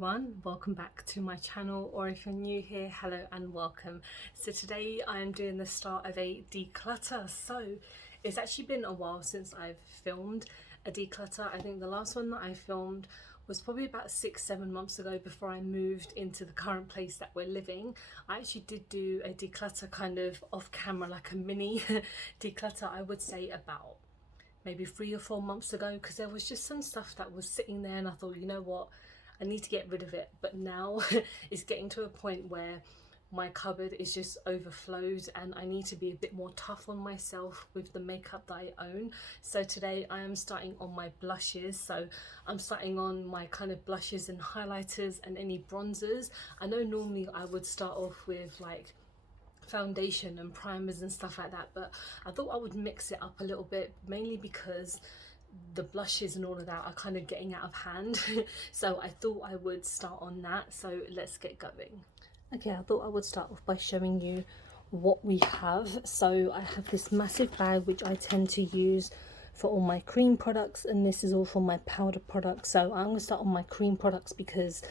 everyone, welcome back to my channel, or if you're new here, hello and welcome. So today I am doing the start of a declutter. So it's actually been a while since I've filmed a declutter. I think the last one that I filmed was probably about 6-7 months ago, before I moved into the current place that we're living. I actually did do a declutter kind of off camera, like a mini declutter, I would say about maybe 3 or 4 months ago, because there was just some stuff that was sitting there and I thought, you know what, I need to get rid of it. But now it's getting to a point where my cupboard is just overflowed and I need to be a bit more tough on myself with the makeup that I own. So today I am starting on my blushes. So I'm starting on my kind of blushes and highlighters and any bronzers. I know normally I would start off with like foundation and primers and stuff like that, but I thought I would mix it up a little bit, mainly because the blushes and all of that are kind of getting out of hand. So I thought I would start on that. So let's get going. Okay, I thought I would start off by showing you what we have. So I have this massive bag which I tend to use for all my cream products, and this is all for my powder products. So I'm going to start on my cream products because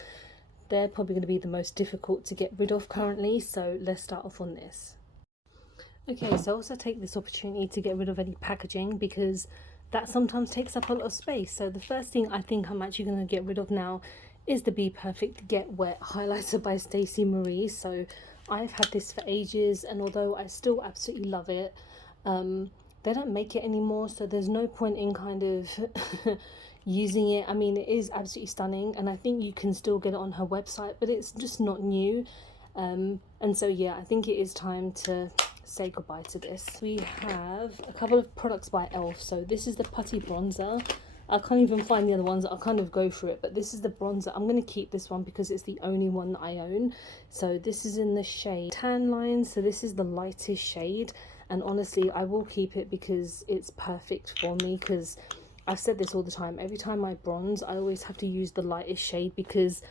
they're probably going to be the most difficult to get rid of currently. So let's start off on this. Okay, so I also take this opportunity to get rid of any packaging because that sometimes takes up a lot of space. So the first thing I think I'm actually going to get rid of now is the Be Perfect Get Wet highlighter by Stacey Marie. So I've had this for ages, and although I still absolutely love it, they don't make it anymore, so there's no point in kind of using it. I mean, it is absolutely stunning, and I think you can still get it on her website, but it's just not new. And so yeah, I think it is time to say goodbye to this. We have a couple of products by Elf. So this is the putty bronzer. I can't even find the other ones. I'll kind of go through it, but this is the bronzer. I'm going to keep this one because it's the only one that I own. So this is in the shade Tan Line. So this is the lightest shade, and honestly I will keep it because it's perfect for me. Because I've said this all the time, every time I bronze I always have to use the lightest shade because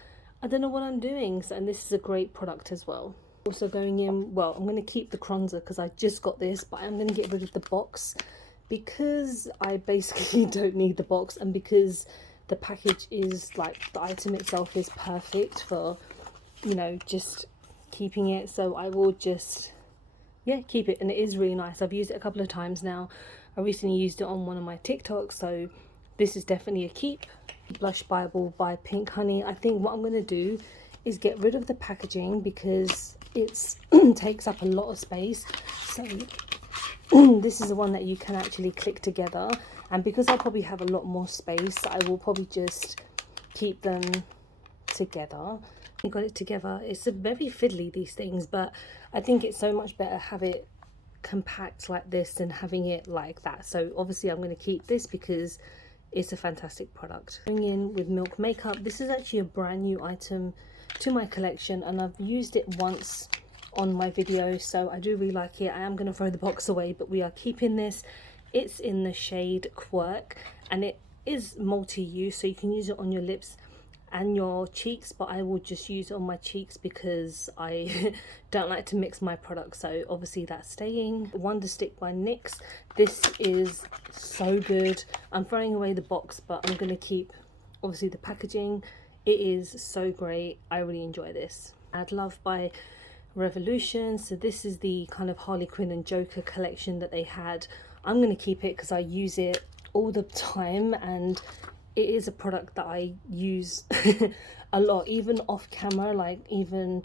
I don't know what I'm doing. So, and this is a great product as well. Also going in, well, I'm going to keep the bronzer because I just got this, but I'm going to get rid of the box because I basically don't need the box, and because the package is like, the item itself is perfect for, you know, just keeping it. So I will just, yeah, keep it, and it is really nice. I've used it a couple of times now. I recently used it on one of my TikToks, so this is definitely a keep. Blush Bible by Pink Honey. I think what I'm going to do is get rid of the packaging because it's takes up a lot of space. So this is the one that you can actually click together, and because I probably have a lot more space, I will probably just keep them together. I got it together. It's a very fiddly, these things, but I think it's so much better have it compact like this than having it like that. So obviously I'm going to keep this because it's a fantastic product. Going in with Milk Makeup. This is actually a brand new item to my collection, and I've used it once on my video, so I do really like it. I am going to throw the box away, but we are keeping this. It's in the shade Quirk, and it is multi-use, so you can use it on your lips and your cheeks, but I will just use it on my cheeks because I don't like to mix my products. So obviously that's staying. Wonder Stick by NYX. This is so good. I'm throwing away the box, but I'm going to keep obviously the packaging. It is so great. I really enjoy this. Add Love by Revolution. So this is the kind of Harley Quinn and Joker collection that they had. I'm going to keep it because I use it all the time, and it is a product that I use a lot, even off camera, like even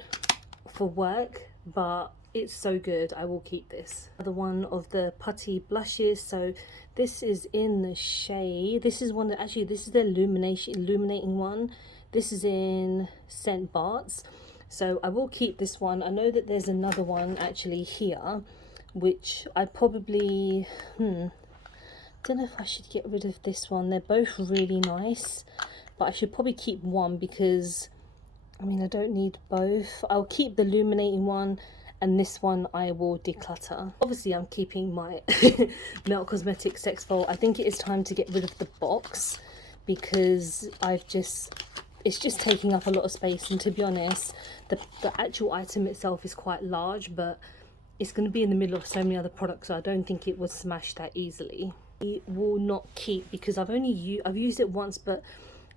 for work, but it's so good. I will keep this. Another one of the putty blushes. So this is in the shade, this is one that actually, this is the illuminating one. This is in Scent Barts. So I will keep this one. I know that there's another one actually here, which I probably, don't know if I should get rid of this one. They're both really nice, but I should probably keep one because, I mean, I don't need both. I'll keep the illuminating one, and this one I will declutter. Obviously I'm keeping my Melt Cosmetics Sex Foal. I think it is time to get rid of the box because it's just taking up a lot of space, and to be honest, the actual item itself is quite large, but it's going to be in the middle of so many other products, so I don't think it would smash that easily. I will not keep because I've used it once, but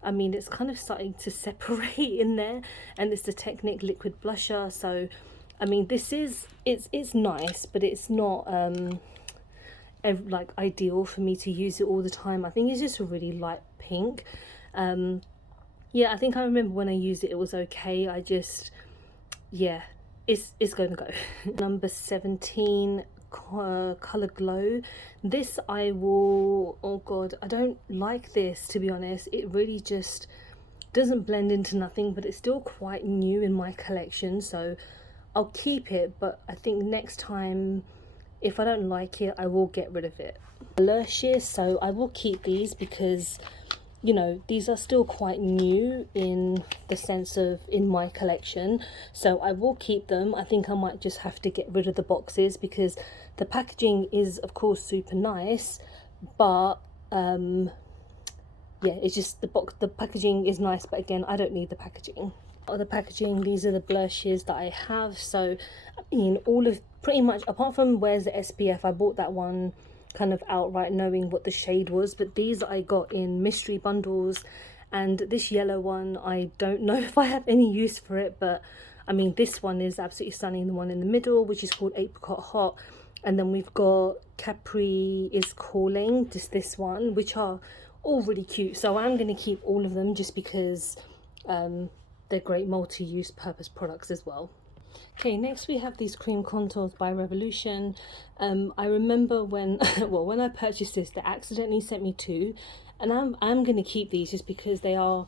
I mean, it's kind of starting to separate in there, and it's the Technic liquid blusher. So I mean, this is it's nice, but it's not like ideal for me to use it all the time. I think it's just a really light pink. Yeah, I think I remember when I used it, it was okay. I just, yeah, it's going to go. Number 17, Color Glow. This I will, oh god, I don't like this, to be honest. It really just doesn't blend into nothing, but it's still quite new in my collection, so I'll keep it. But I think next time, if I don't like it, I will get rid of it. Luscious, so I will keep these because, you know, these are still quite new in the sense of in my collection, so I will keep them. I think I might just have to get rid of the boxes because the packaging is of course super nice, but yeah, it's just the packaging is nice, but again, I don't need the packaging. Other packaging, these are the blushes that I have. So I mean, all of pretty much, apart from Where's the SPF, I bought that one kind of outright knowing what the shade was, but these I got in mystery bundles, and this yellow one, I don't know if I have any use for it, but I mean, this one is absolutely stunning, the one in the middle, which is called Apricot Hot, and then we've got Capri is Calling, just this one, which are all really cute. So I'm going to keep all of them just because they're great multi-use purpose products as well. Okay, next we have these cream contours by Revolution. I remember when well, when I purchased this, they accidentally sent me two, and I'm going to keep these just because they are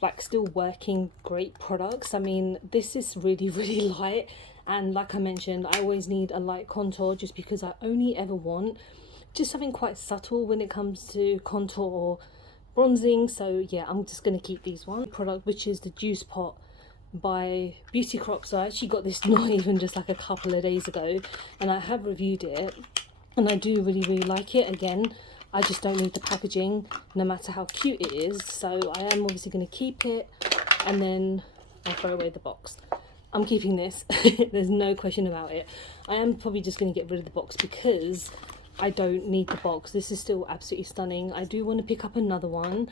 like still working great products. I mean, this is really really light, and like I mentioned, I always need a light contour just because I only ever want just something quite subtle when it comes to contour or bronzing. So yeah, I'm just going to keep these one product, which is the Juice Pot by Beauty Crop. So I actually got this not even just like a couple of days ago, and I have reviewed it, and I do really like it. Again, I just don't need the packaging no matter how cute it is, so I am obviously going to keep it, and then I'll throw away the box. I'm keeping this. There's no question about it. I am probably just going to get rid of the box because I don't need the box. This is still absolutely stunning. I do want to pick up another one.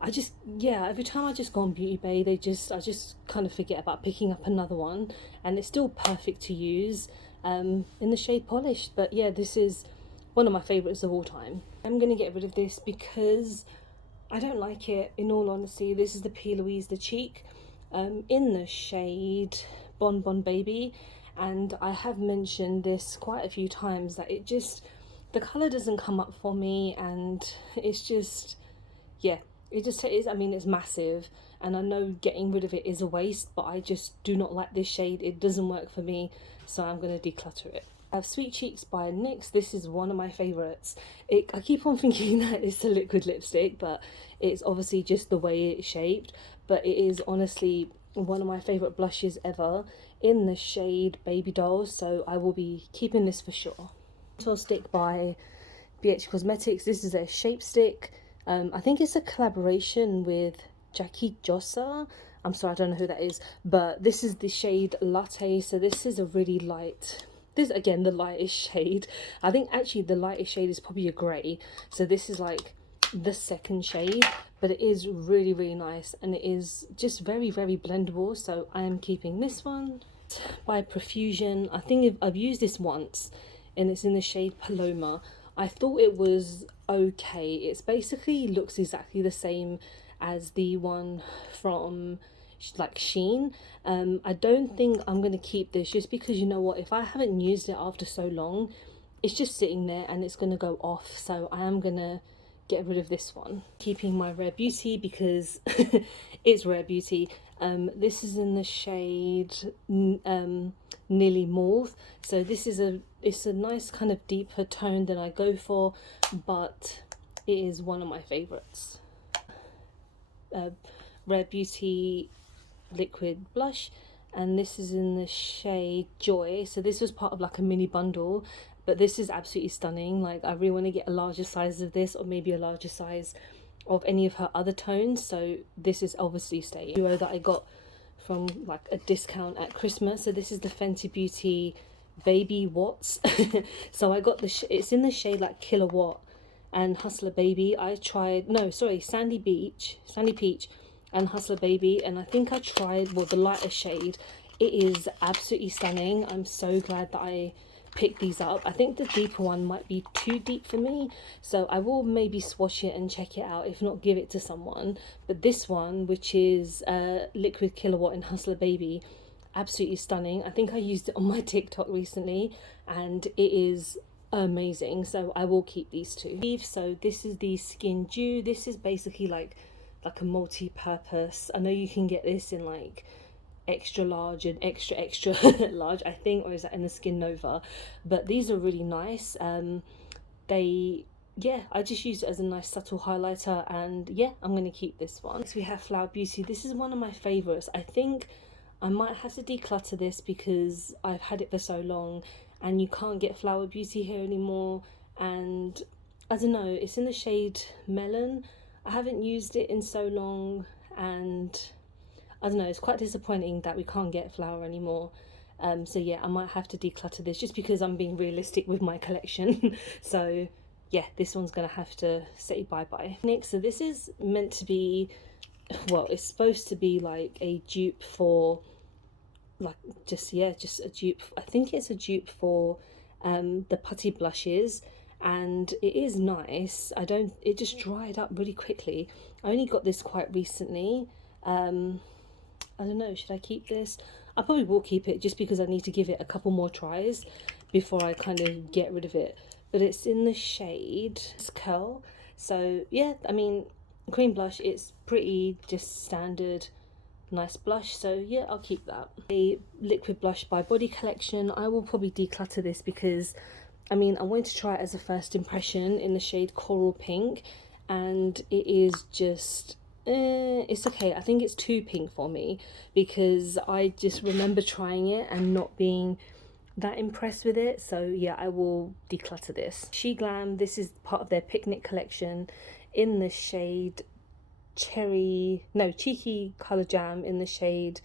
I just, yeah, every time I just go on Beauty Bay, I just kind of forget about picking up another one, and it's still perfect to use in the shade Polished. But yeah, this is one of my favorites of all time. I'm gonna get rid of this because I don't like it, in all honesty. This is the P. Louise the Cheek in the shade Bon Bon Baby, and I have mentioned this quite a few times that it just, the color doesn't come up for me, and it's just, yeah, it just is. I mean, it's massive, and I know getting rid of it is a waste, but I just do not like this shade. It doesn't work for me, so I'm going to declutter it. I have Sweet Cheeks by NYX. This is one of my favorites. I keep on thinking that it's a liquid lipstick, but it's obviously just the way it's shaped. But it is honestly one of my favorite blushes ever in the shade Baby Doll, so I will be keeping this for sure. Contour Stick by BH Cosmetics. This is a shape stick. I think it's a collaboration with Jackie Jossa. I'm sorry, I don't know who that is, but this is the shade Latte. So this is a really light, this again the lightest shade. I think actually the lightest shade is probably a grey, so this is like the second shade, but it is really nice, and it is just very blendable, so I am keeping this one. By Profusion, I think I've used this once, and it's in the shade Paloma. I thought it was okay. It's basically looks exactly the same as the one from like Shein. I don't think I'm going to keep this just because, you know what, if I haven't used it after so long, it's just sitting there and it's going to go off, so I am going to get rid of this one. Keeping my Rare Beauty because it's Rare Beauty. This is in the shade Nearly Mauve, so this is it's a nice kind of deeper tone than I go for, but it is one of my favorites. Rare Beauty liquid blush, and this is in the shade Joy. So this was part of like a mini bundle, but this is absolutely stunning. Like, I really want to get a larger size of this, or maybe a larger size of any of her other tones, so this is obviously staying. Duo that I got from like a discount at Christmas. So this is the Fenty Beauty Baby Watts. So I got it's in the shade like Kilowatt, and Hustler Baby. I tried, no, sorry, Sandy Peach, and Hustler Baby, and I think I tried, well, the lighter shade. It is absolutely stunning. I'm so glad that I picked these up. I think the deeper one might be too deep for me, so I will maybe swatch it and check it out, if not give it to someone. But this one, which is Liquid Kilowatt in Hustler Baby, absolutely stunning. I think I used it on my TikTok recently and it is amazing, so I will keep these two. So this is the Skin Dew. This is basically like a multi-purpose. I know you can get this in like extra large and extra large, I think, or is that in the Skin Nova? But these are really nice. Yeah, I just use it as a nice subtle highlighter, and yeah, I'm gonna keep this one. Next we have Flower Beauty. This is one of my favorites. I think I might have to declutter this because I've had it for so long and you can't get Flower Beauty here anymore, and I don't know, it's in the shade Melon. I haven't used it in so long and I don't know, it's quite disappointing that we can't get Flower anymore. So yeah, I might have to declutter this just because I'm being realistic with my collection. So yeah, this one's gonna have to say bye-bye. Next, so this is meant to be, well, it's supposed to be like a dupe for, like, just a dupe. I think it's a dupe for the putty blushes, and it is nice. It just dried up really quickly. I only got this quite recently. I don't know, should I keep this? I probably will keep it just because I need to give it a couple more tries before I kind of get rid of it. But it's in the shade Curl. So yeah, I mean, cream blush, it's pretty just standard nice blush, so yeah, I'll keep that. A liquid blush by Body Collection. I will probably declutter this because I mean, I wanted to try it as a first impression in the shade Coral Pink, and it is just it's okay. I think it's too pink for me because I just remember trying it and not being that impressed with it. So yeah, I will declutter this. She Glam, this is part of their Picnic collection in the shade Cheeky Colour Jam in the shade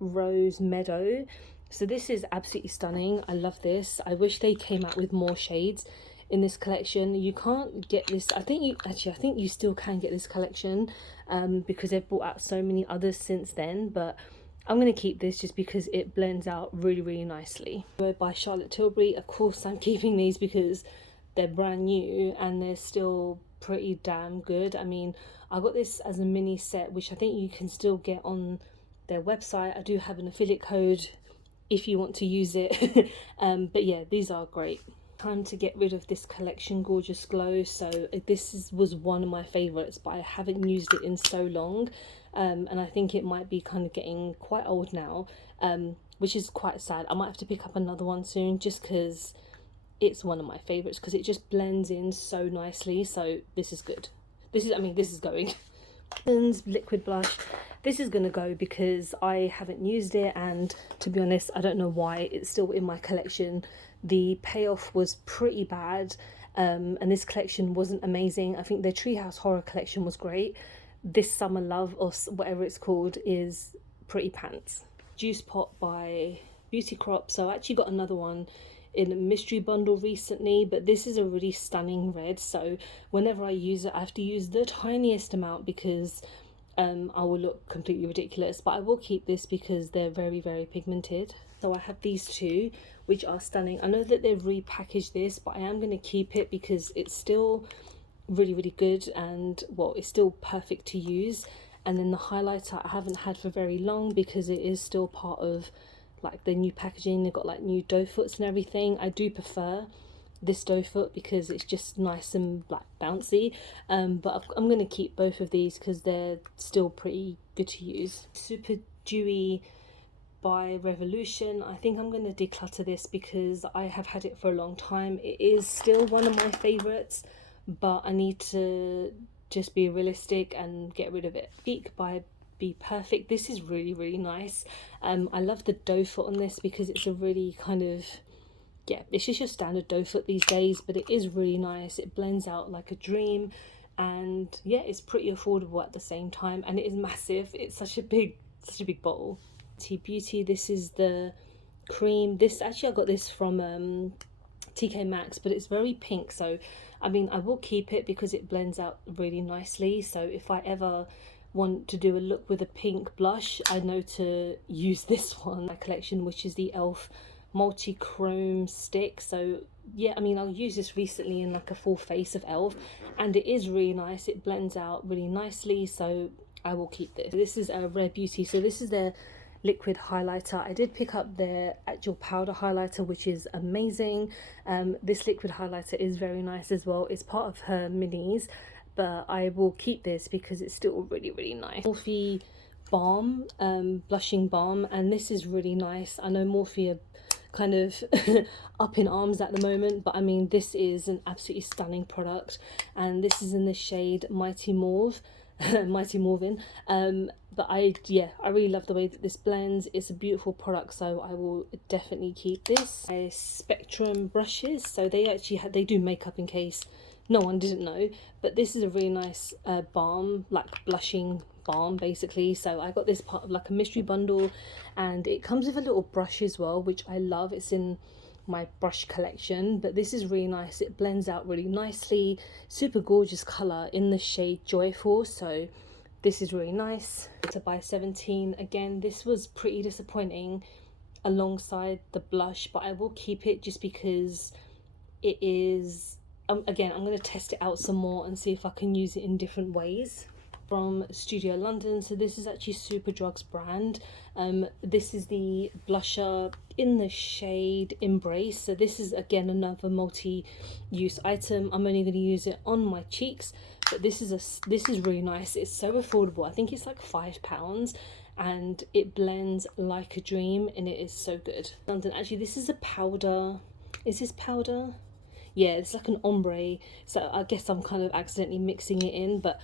Rose Meadow. So this is absolutely stunning. I love this. I wish they came out with more shades in this collection. You can't get this, I think you still can get this collection because they've brought out so many others since then, but I'm going to keep this just because it blends out really nicely. By Charlotte Tilbury, of course I'm keeping these because they're brand new and they're still pretty damn good. I mean, I got this as a mini set, which I think you can still get on their website. I do have an affiliate code if you want to use it. But yeah, these are great. Time to get rid of this collection Gorgeous Glow. So this was one of my favorites, but I haven't used it in so long, and I think it might be kind of getting quite old now, which is quite sad. I might have to pick up another one soon just because it's one of my favorites because it just blends in so nicely. So this is good. This is going. Liquid blush, this is gonna go because I haven't used it, and to be honest, I don't know why it's still in my collection. The payoff was pretty bad, and this collection wasn't amazing. I think their Treehouse Horror collection was great. This Summer Love, or whatever it's called, is pretty pants. Juice Pot by Beauty Crop. So I actually got another one in a mystery bundle recently, but this is a really stunning red, so whenever I use it I have to use the tiniest amount because I will look completely ridiculous, but I will keep this because they're very pigmented. So I have these two which are stunning. I know that they've repackaged this, but I am going to keep it because it's still really good, and well, it's still perfect to use. And then the highlighter I haven't had for very long because it is still part of like the new packaging. They've got like new doe foots and everything. I do prefer this doe foot because it's just nice and like bouncy, but I'm going to keep both of these because they're still pretty good to use. Super Dewy by Revolution. I think I'm going to declutter this because I have had it for a long time. It is still one of my favorites, but I need to just be realistic and get rid of it. Peak by Be Perfect. This is really nice. I love the doe foot on this because it's a really kind of, yeah, it's just your standard doe foot these days, but it is really nice. It blends out like a dream, and yeah, it's pretty affordable at the same time, and it is massive. It's such a big bottle. Beauty, this is the cream. This actually, I got this from TK Maxx, but it's very pink, so I mean, I will keep it because it blends out really nicely. So if I ever want to do a look with a pink blush, I know to use this one, my collection, which is the Elf multi-chrome stick. So yeah, I mean, I'll use this recently in like a full face of Elf, and it is really nice. It blends out really nicely, so I will keep this. This is a Rare Beauty, so this is their liquid highlighter. I did pick up their actual powder highlighter, which is amazing. This liquid highlighter is very nice as well. It's part of her minis, but I will keep this because it's still really nice. Morphe balm, blushing balm, and this is really nice. I know Morphe are kind of up in arms at the moment, but I mean, this is an absolutely stunning product, and this is in the shade Mighty Mauve. Mighty Morvin. But I really love the way that this blends. It's a beautiful product, so I will definitely keep this. My Spectrum brushes, so they do makeup, in case no one didn't know, but this is a really nice balm, like blushing balm basically. So I got this part of like a mystery bundle, and it comes with a little brush as well, which I love. It's in my brush collection, but this is really nice. It blends out really nicely, super gorgeous color in the shade Joyful, so this is really nice. To buy 17, again, this was pretty disappointing alongside the blush, but I will keep it just because it is again, I'm going to test it out some more and see if I can use it in different ways. From Studio London, so this is actually Superdrug's brand. This is the blusher in the shade Embrace. So this is again another multi-use item. I'm only going to use it on my cheeks, but this is really nice. It's so affordable. I think it's like £5, and it blends like a dream, and it is so good. London, actually, this is a powder. Is this powder? Yeah, it's like an ombre, so I guess I'm kind of accidentally mixing it in, but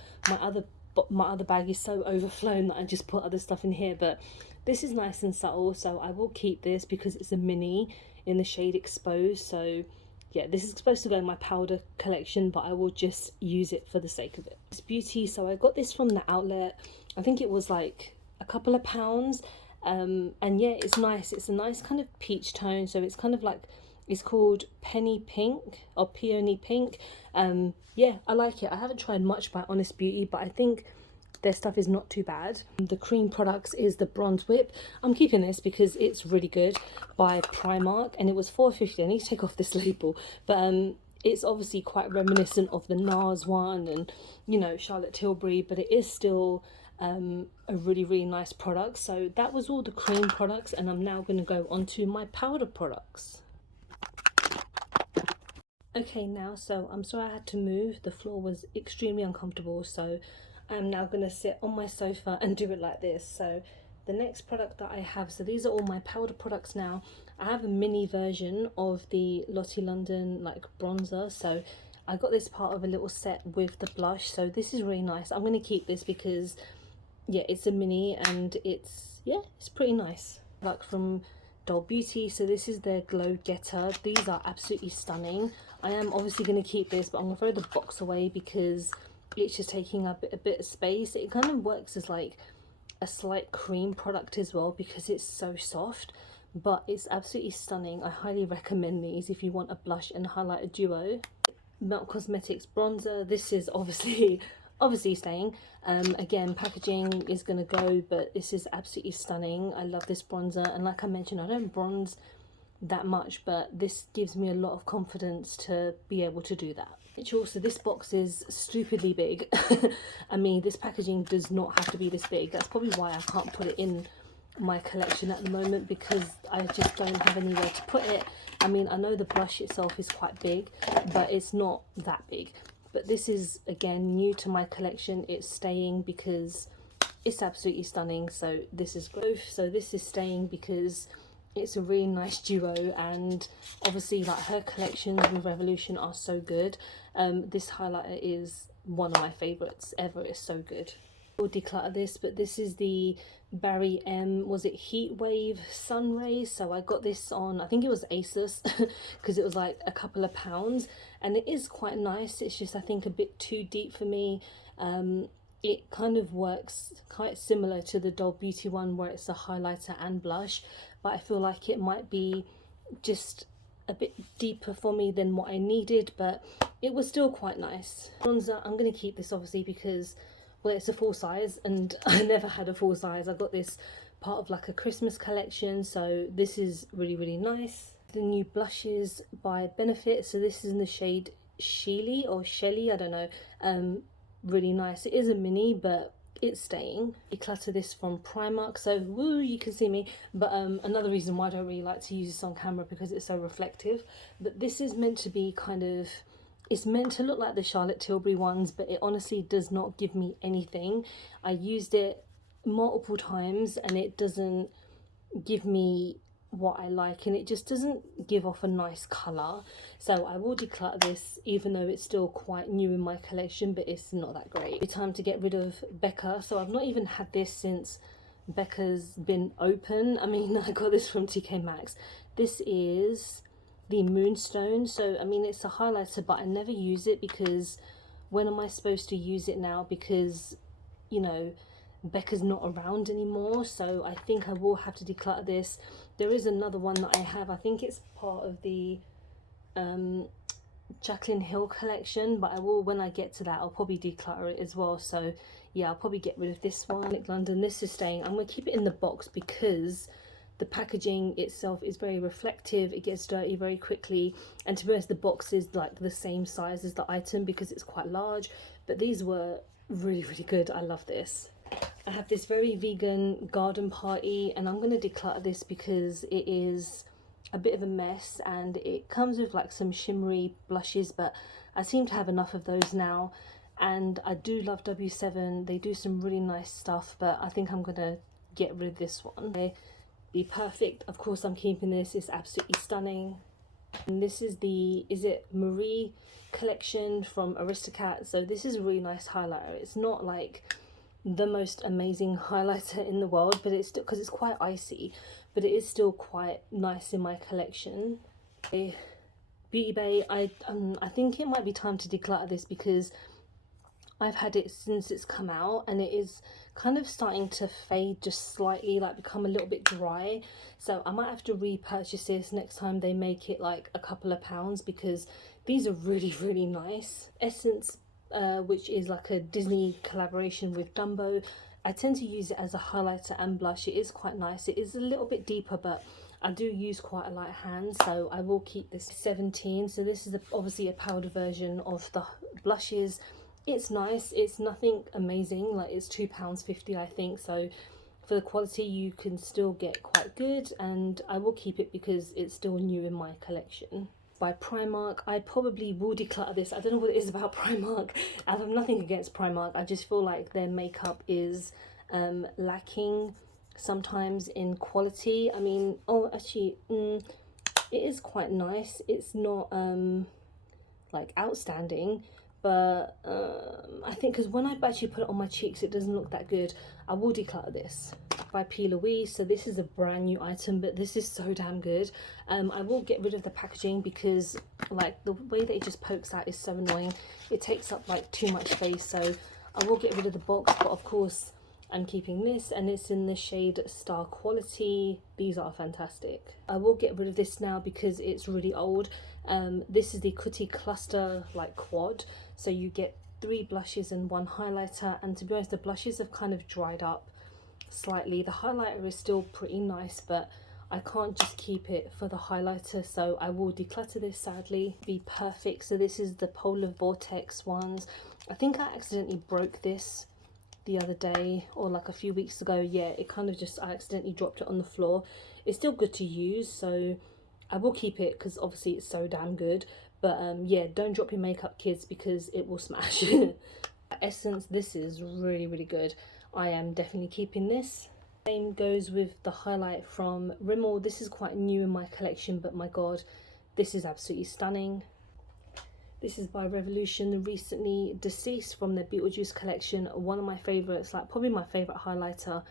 my other bag is so overflown that I just put other stuff in here. But this is nice and subtle, so I will keep this because it's a mini in the shade Exposed. So yeah, this is supposed to go in my powder collection, but I will just use it for the sake of it. It's Beauty, so I got this from the outlet. I think it was like a couple of pounds, and yeah, it's nice. It's a nice kind of peach tone, so it's kind of like, it's called Penny Pink or Peony Pink. Yeah, I like it. I haven't tried much by Honest Beauty, but I think their stuff is not too bad. The cream products is the Bronze Whip. I'm keeping this because it's really good, by Primark, and it was £4.50. I need to take off this label, but it's obviously quite reminiscent of the NARS one and, you know, Charlotte Tilbury, but it is still a really nice product. So that was all the cream products, and I'm now going to go on to my powder products. Okay, now, so I'm sorry I had to move. The floor was extremely uncomfortable, so I'm now going to sit on my sofa and do it like this. So the next product that I have, so these are all my powder products now. I have a mini version of the Lottie London like bronzer, so I got this part of a little set with the blush, so this is really nice. I'm going to keep this because yeah, it's a mini and it's pretty nice. Like from Doll Beauty, so this is their Glow Getter. These are absolutely stunning. I am obviously going to keep this, but I'm going to throw the box away because it's just taking up a bit of space. It kind of works as like a slight cream product as well because it's so soft, but it's absolutely stunning. I highly recommend these if you want a blush and highlighter duo. Melt Cosmetics bronzer. This is obviously staying. Again, packaging is gonna go, but this is absolutely stunning. I love this bronzer, and like I mentioned, I don't bronze that much, but this gives me a lot of confidence to be able to do that. Which also, this box is stupidly big. I mean, this packaging does not have to be this big. That's probably why I can't put it in my collection at the moment, because I just don't have anywhere to put it. I mean, I know the blush itself is quite big, but it's not that big. But this is, again, new to my collection. It's staying because it's absolutely stunning. So this is growth. So this is staying because it's a really nice duo, and obviously like her collections with Revolution are so good. This highlighter is one of my favorites ever. It's so good. I'll declutter this, but this is the Barry M, was it Heat Wave Sun Rays? So I got this on, I think it was ASOS, because it was like a couple of pounds, and it is quite nice. It's just, I think, a bit too deep for me. It kind of works quite similar to the Doll Beauty one where it's a highlighter and blush, but I feel like it might be just a bit deeper for me than what I needed, but it was still quite nice. Bronzer, I'm going to keep this obviously because, well, it's a full size and I never had a full size. I got this part of like a Christmas collection, so this is really, really nice. The new blushes by Benefit, so this is in the shade Sheely or Shelly, I don't know. Really nice. It is a mini, but it's staying. Declutter this from Primark, so woo, you can see me, but another reason why I don't really like to use this on camera because it's so reflective. But this is meant to be kind of, it's meant to look like the Charlotte Tilbury ones, but it honestly does not give me anything. I used it multiple times and it doesn't give me what I like, and it just doesn't give off a nice colour. So I will declutter this, even though it's still quite new in my collection, but it's not that great. It's time to get rid of Becca. So I've not even had this since Becca's been open. I mean, I got this from TK Maxx. This is the Moonstone. So I mean, it's a highlighter, but I never use it because when am I supposed to use it now? Because, you know, Becca's not around anymore, so I think I will have to declutter this. There is another one that I have, I think it's part of the Jaclyn Hill collection, but I will, when I get to that, I'll probably declutter it as well. So yeah, I'll probably get rid of this one. Nick London, this is staying. I'm going to keep it in the box because the packaging itself is very reflective. It gets dirty very quickly, and to be honest, the box is like the same size as the item because it's quite large. But these were really, really good. I love this. I have this very vegan garden party, and I'm going to declutter this because it is a bit of a mess, and it comes with like some shimmery blushes, but I seem to have enough of those now. And I do love W7, they do some really nice stuff, but I think I'm going to get rid of this one. Be Perfect, of course I'm keeping this. It's absolutely stunning. And this is the, is it Marie collection from Aristocat. So this is a really nice highlighter. It's not like the most amazing highlighter in the world, but it's still, because it's quite icy, but it is still quite nice in my collection. Beauty Bay, I think it might be time to declutter this because I've had it since it's come out and it is kind of starting to fade just slightly, like become a little bit dry. So I might have to repurchase this next time they make it like a couple of pounds, because these are really, really nice. Essence, which is like a Disney collaboration with Dumbo. I tend to use it as a highlighter and blush. It is quite nice. It is a little bit deeper, but I do use quite a light hand, so I will keep this. 17, so this is obviously a powder version of the blushes. It's nice. It's nothing amazing, like it's £2.50 I think, so for the quality you can still get quite good, and I will keep it because it's still new in my collection. By Primark, I probably will declutter this. I don't know what it is about Primark. I have nothing against Primark, I just feel like their makeup is lacking sometimes in quality. I mean, oh actually, it is quite nice. It's not like outstanding, but I think because when I actually put it on my cheeks it doesn't look that good. I will declutter this. By P. Louise, so this is a brand new item, but this is so damn good. I will get rid of the packaging because like the way that it just pokes out is so annoying. It takes up like too much space, so I will get rid of the box, but of course I'm keeping this, and it's in the shade Star Quality. These are fantastic. I will get rid of this now because it's really old. This is the Cootie Cluster like quad, so you get 3 blushes and 1 highlighter, and to be honest the blushes have kind of dried up slightly. The highlighter is still pretty nice, but I can't just keep it for the highlighter, so I will declutter this sadly. Be Perfect, so this is the Polar Vortex ones. I think I accidentally broke this the other day or like a few weeks ago. Yeah, it kind of just, I accidentally dropped it on the floor. It's still good to use, so I will keep it because obviously it's so damn good. But yeah, don't drop your makeup, kids, because it will smash. Essence, this is really, really good. I am definitely keeping this. Same goes with the highlight from Rimmel. This is quite new in my collection, but my god, this is absolutely stunning. This is by Revolution, the recently deceased from the Beetlejuice collection. One of my favourites, like probably my favourite highlighter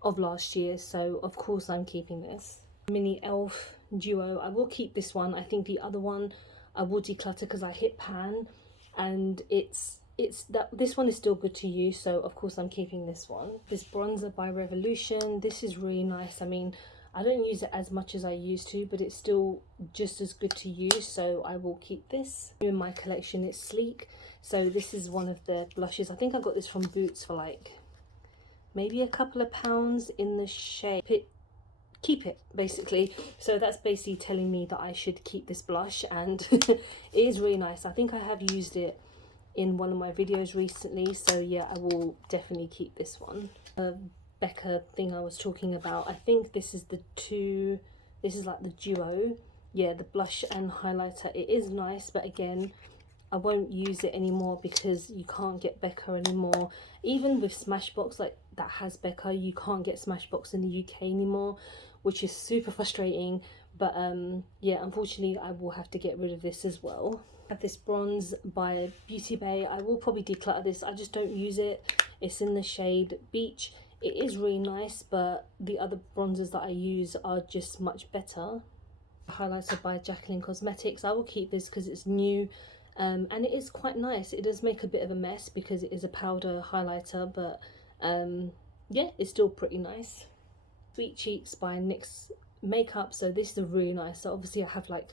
of last year, so of course I'm keeping this. Mini Elf Duo, I will keep this one. I think the other one I will declutter because I hit pan, and this one is still good to use, so of course I'm keeping this one. This bronzer by Revolution, this is really nice. I mean, I don't use it as much as I used to, but it's still just as good to use, so I will keep this. In my collection, it's Sleek. So this is one of the blushes. I think I got this from Boots for like maybe a couple of pounds in the shade. Keep it, basically. So that's basically telling me that I should keep this blush, and it is really nice. I think I have used it in one of my videos recently, so yeah, I will definitely keep this one. Becca thing I was talking about, I think this is this is like the duo. Yeah, the blush and highlighter. It is nice, but again, I won't use it anymore because you can't get Becca anymore. Even with Smashbox, like that has Becca, you can't get Smashbox in the UK anymore, which is super frustrating. But yeah, unfortunately I will have to get rid of this as well. I have this bronze by Beauty Bay. I will probably declutter this. I just don't use it. It's in the shade Beach. It is really nice, but the other bronzers that I use are just much better. Highlighter by Jacqueline Cosmetics. I will keep this because it's new, and it is quite nice. It does make a bit of a mess because it is a powder highlighter, but yeah, it's still pretty nice. Sweet Cheeks by NYX Makeup. So this is really nice. So obviously I have like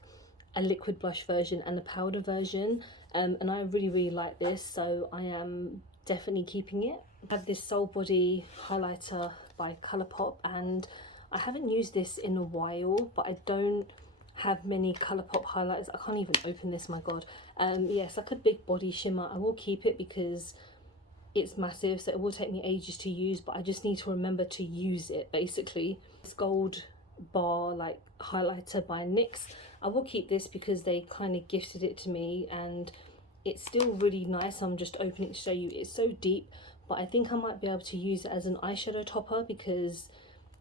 a liquid blush version and a powder version, and I really like this, so I am definitely keeping it. I have this Soul Body highlighter by Colourpop, and I haven't used this in a while, but I don't have many Colourpop highlighters. I can't even open this, my god. Yeah, it's like a big body shimmer. I will keep it because it's massive, so it will take me ages to use, but I just need to remember to use it, basically. This gold bar like highlighter by NYX. I will keep this because they kind of gifted it to me, and it's still really nice. I'm just opening it to show you. It's so deep, but I think I might be able to use it as an eyeshadow topper because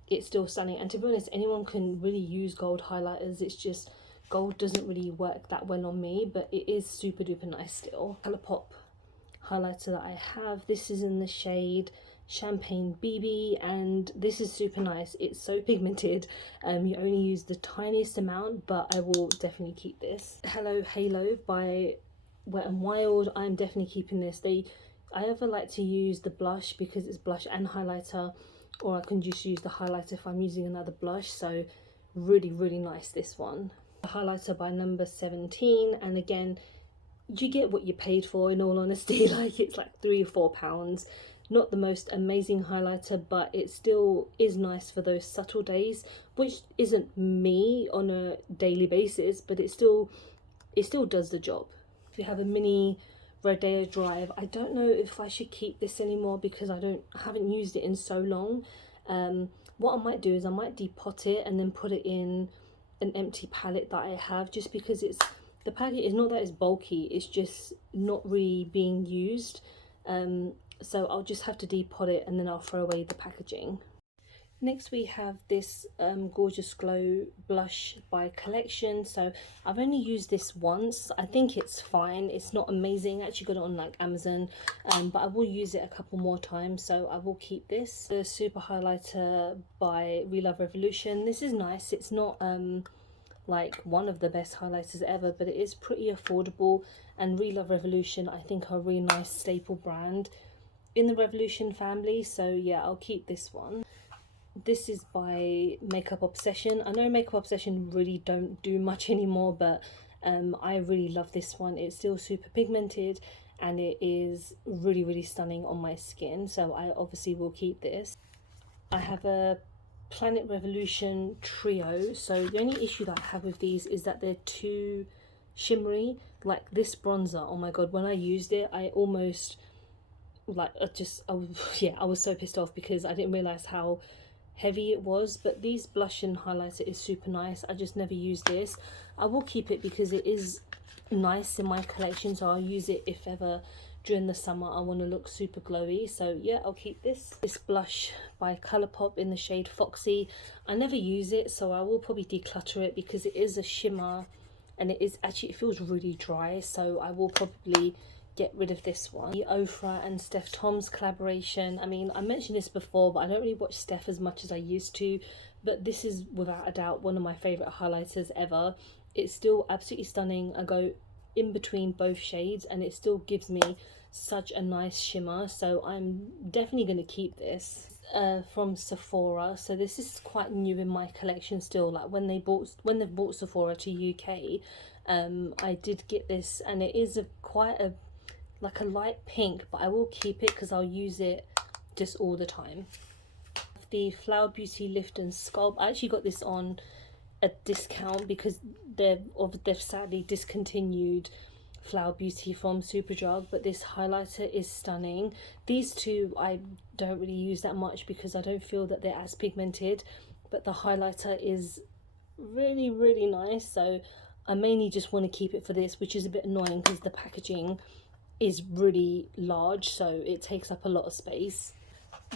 it's still stunning. And to be honest, anyone can really use gold highlighters. It's just gold doesn't really work that well on me, but it is super duper nice still. Colourpop highlighter that I have, this is in the shade Champagne BB, and this is super nice. It's so pigmented. You only use the tiniest amount, but I will definitely keep this. Hello Halo by Wet n Wild. I'm definitely keeping this. I either like to use the blush because it's blush and highlighter, or I can just use the highlighter if I'm using another blush. So really nice, this one. The highlighter by Number 17, and again, you get what you paid for, in all honesty. Like, it's like £3 or £4. Not the most amazing highlighter, but it still is nice for those subtle days, which isn't me on a daily basis, but it still does the job. If you have a mini Rodeo Drive, I don't know if I should keep this anymore because I haven't used it in so long. What I might do is I might depot it and then put it in an empty palette that I have, just because the packet is not that it's bulky, it's just not really being used. So I'll just have to depot it and then I'll throw away the packaging. Next we have this Gorgeous Glow blush by Collection. So I've only used this once. I think it's fine. It's not amazing. I actually got it on like Amazon, but I will use it a couple more times, so I will keep this. The Super Highlighter by Relove Revolution. This is nice. It's not like one of the best highlighters ever, but it is pretty affordable, and Relove Revolution I think are a really nice staple brand in the Revolution family, so yeah, I'll keep this one. This is by Makeup Obsession. I know Makeup Obsession really don't do much anymore, but I really love this one. It's still super pigmented and it is really stunning on my skin, so I obviously will keep this. I have a Planet Revolution trio. So the only issue that I have with these is that they're too shimmery. Like this bronzer, oh my god, when I used it, I almost like I was so pissed off because I didn't realize how heavy it was. But these blush and highlighter is super nice. I just never use this. I will keep it because it is nice in my collection, so I'll use it if ever during the summer I want to look super glowy. So yeah, I'll keep this. This blush by Colourpop in the shade Foxy. I never use it, so I will probably declutter it because it is a shimmer and it feels really dry, so I will probably get rid of this one. The Ofra and Steph Tom's collaboration. I mean, I mentioned this before, but I don't really watch Steph as much as I used to, but this is without a doubt one of my favourite highlighters ever. It's still absolutely stunning. I go in between both shades and it still gives me such a nice shimmer, so I'm definitely going to keep this. from Sephora, so this is quite new in my collection still. Like when they've brought Sephora to UK, I did get this, and it is quite a like a light pink, but I will keep it because I'll use it just all the time. The Flower Beauty Lift and Sculpt, I actually got this on a discount because they've sadly discontinued Flower Beauty from Superdrug, but this highlighter is stunning. These two I don't really use that much because I don't feel that they're as pigmented, but the highlighter is really, really nice, so I mainly just want to keep it for this, which is a bit annoying because the packaging is really large, so it takes up a lot of space.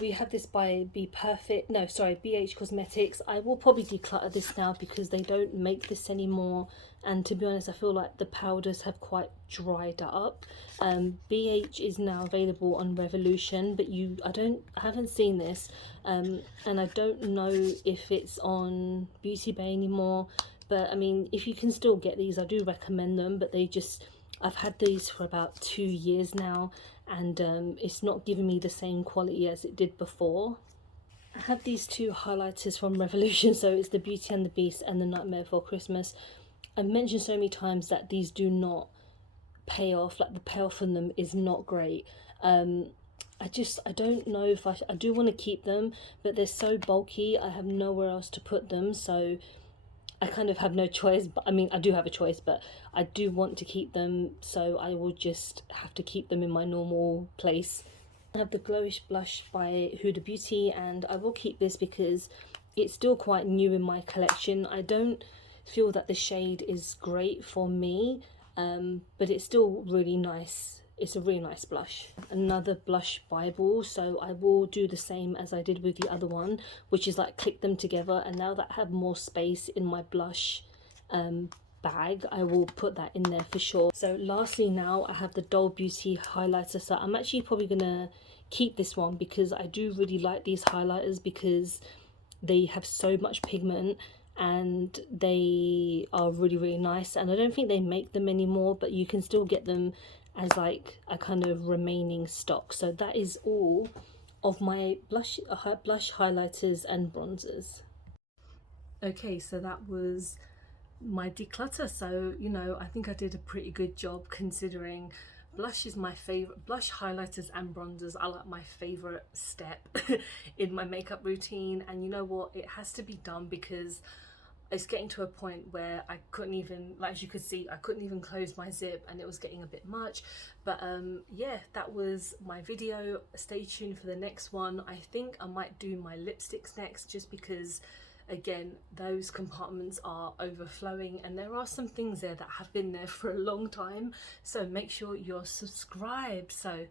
We have this by BH Cosmetics. I will probably declutter this now because they don't make this anymore, and to be honest I feel like the powders have quite dried up. BH is now available on Revolution, but I haven't seen this, and I don't know if it's on Beauty Bay anymore, but I mean, if you can still get these, I do recommend them, but I've had these for about 2 years now, and it's not giving me the same quality as it did before. I have these two highlighters from Revolution, so it's the Beauty and the Beast and the Nightmare Before Christmas. I've mentioned so many times that these do not pay off, like the payoff from them is not great. I don't know if I do want to keep them, but they're so bulky, I have nowhere else to put them, so I kind of have no choice. But I mean, I do have a choice, but I do want to keep them, so I will just have to keep them in my normal place. I have the Glowish Blush by Huda Beauty, and I will keep this because it's still quite new in my collection. I don't feel that the shade is great for me, but it's still really nice. It's a really nice blush. Another blush Bible, so I will do the same as I did with the other one, which is like click them together, and now that I have more space in my blush bag, I will put that in there for sure. So lastly, now I have the Doll Beauty highlighter, so I'm actually probably gonna keep this one because I do really like these highlighters because they have so much pigment and they are really, really nice, and I don't think they make them anymore, but you can still get them as like a kind of remaining stock. So that is all of my blush highlighters and bronzers. Okay, so that was my declutter. So, you know, I think I did a pretty good job considering blush is my favorite. Blush, highlighters and bronzers are like my favorite step in my makeup routine, and you know what, it has to be done because it's getting to a point where I couldn't even, like as you could see, I couldn't even close my zip and it was getting a bit much. But yeah, that was my video. Stay tuned for the next one. I think I might do my lipsticks next, just because again, those compartments are overflowing and there are some things there that have been there for a long time, so make sure you're subscribed. So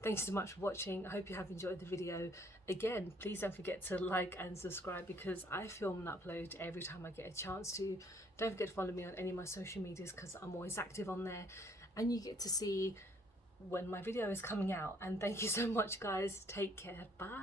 thanks so much for watching. I hope you have enjoyed the video. Again, please don't forget to like and subscribe because I film and upload every time I get a chance to. Don't forget to follow me on any of my social medias because I'm always active on there, and you get to see when my video is coming out. And thank you so much guys. Take care. Bye.